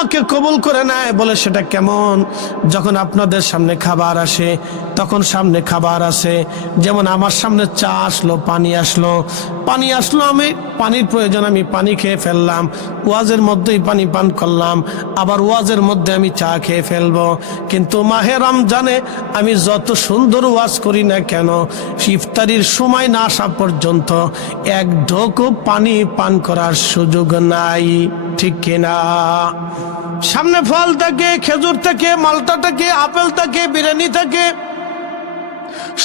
দোয়াকে কবুল করে নেয়। বলে সেটা কেমন? যখন আপনাদের সামনে খাবার আসে, তখন সামনে খাবার আসে, যেমন আমার সামনে চা আসলো, পানি আসলো, আমি পানির প্রয়োজন, আমি পানি খেয়ে ফেললাম, ওয়াজের মধ্যেই পানি পান করলাম, আবার ওয়াজের মধ্যে আমি চা খেয়ে ফেলবো। কিন্তু মাহে রমজানে আমি যত সুন্দর ওয়াজ করি না কেন, ইফতারির সময় না আসা পর্যন্ত এক ঢোকও পানি পান করার সুযোগ নাই, ঠিক কিনা? সামনে ফল থাকে, খেজুর থাকে, মালটা থাকে, আপেল থাকে, বিরিয়ানি থাকে,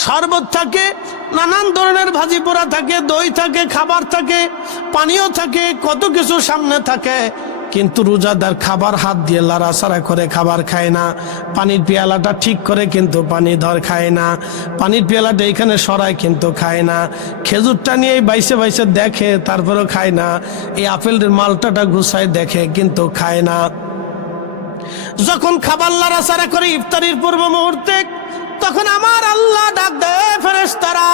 শরবত থাকে, নানান ধরনের ভাজি পোড়া থাকে, দই থাকে, খাবার থাকে, পানিও থাকে, কত কিছু সামনে থাকে। কিন্তু রোজাদার খাবার হাত দিয়ে লাড়াচাড়া করে খাবার খায় না, পানির পেয়ালাটা ঠিক করে কিন্তু পানি ধর খায় না, পানির পেয়ালাটা এখানে সরায় কিন্তু খায় না, খেজুরটা নিয়ে বাইসে বাইসে দেখে তারপরেও খায় না, এই আপেলের মালটাটা গুছায় দেখে কিন্তু খায় না। যখন খাবার লাড়াচাড়া করে ইফতারির পূর্ব মুহূর্তে, তখন আমার আল্লাহ ডাক দেয়, ফেরেশতারা,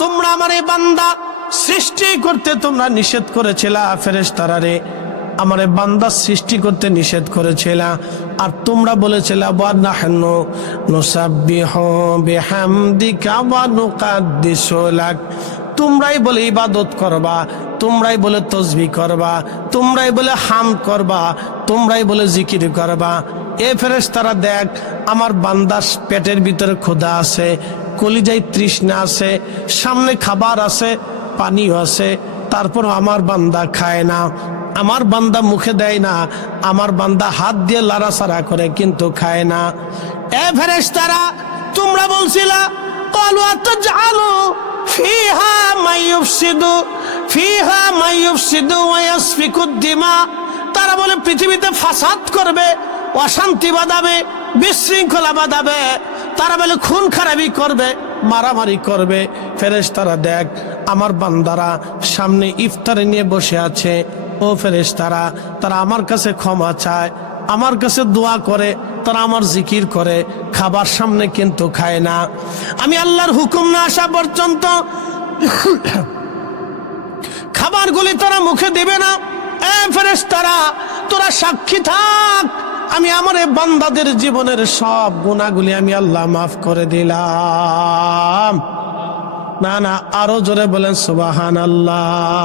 তোমরা আমার এই বান্দা সৃষ্টি করতে তোমরা নিষেধ করেছিলা, ফেরেশতারা রে, আমার এই বান্দা সৃষ্টি করতে নিষেধ করেছিলা, আর তোমরা বলেছিলা ওয়া নাহনু নুসাব্বিহু বিহামদিকা ওয়া নুকাদ্দিসু লাক, তোমরাই বলে ইবাদত করবা, তোমরাই বলে তসবিহ করবা, তোমরাই বলে হামদ করবা, তোমরাই বলে জিকির করবা। এ ফেরেশতারা দেখ, আমার বান্দার পেটের ভিতরে ক্ষুধা আছে, কলিজায় তৃষ্ণা আছে, সামনে খাবার আছে, পানিও আছে, তারপর আমার বান্দা খায় না, আমার বান্দা মুখে দেয় না, আমার বান্দা হাত দিয়ে লাড়াচাড়া করে কিন্তু খায় না। এ ফেরেশতারা, তোমরা বলছিলা ক্বালু আতাজআলু ফিহা মান ইউফসিদু ওয়া ইয়াসফিকুদ দিমা, তারা বলে পৃথিবীতে ফাসাদ করবে, অশান্তি বাঁধাবে, বিশৃঙ্খলা বাঁধাবে, তারা বলে খুন খারাপি করবে, মারামারি করবে। ফেরেশতারা দেখ, আমার বান্দারা সামনে ইফতারি নিয়ে বসে আছে, ও ফেরেশতারা, তারা আমার কাছে ক্ষমা চায়, আমার কাছে দোয়া করে, তারা আমার জিকির করে, খাবার সামনে কিন্তু খায় না। আমি আল্লাহর হুকুম না আসা পর্যন্ত খাবারগুলি তারা মুখে দেবে না। এ ফেরেশতারা, তোরা সাক্ষী থাক, আমি আমার এই বান্দাদের জীবনের সব গুনাহগুলি আমি আল্লাহ মাফ করে দিলাম। না না, আরো জোরে বলেন সুবহানাল্লাহ।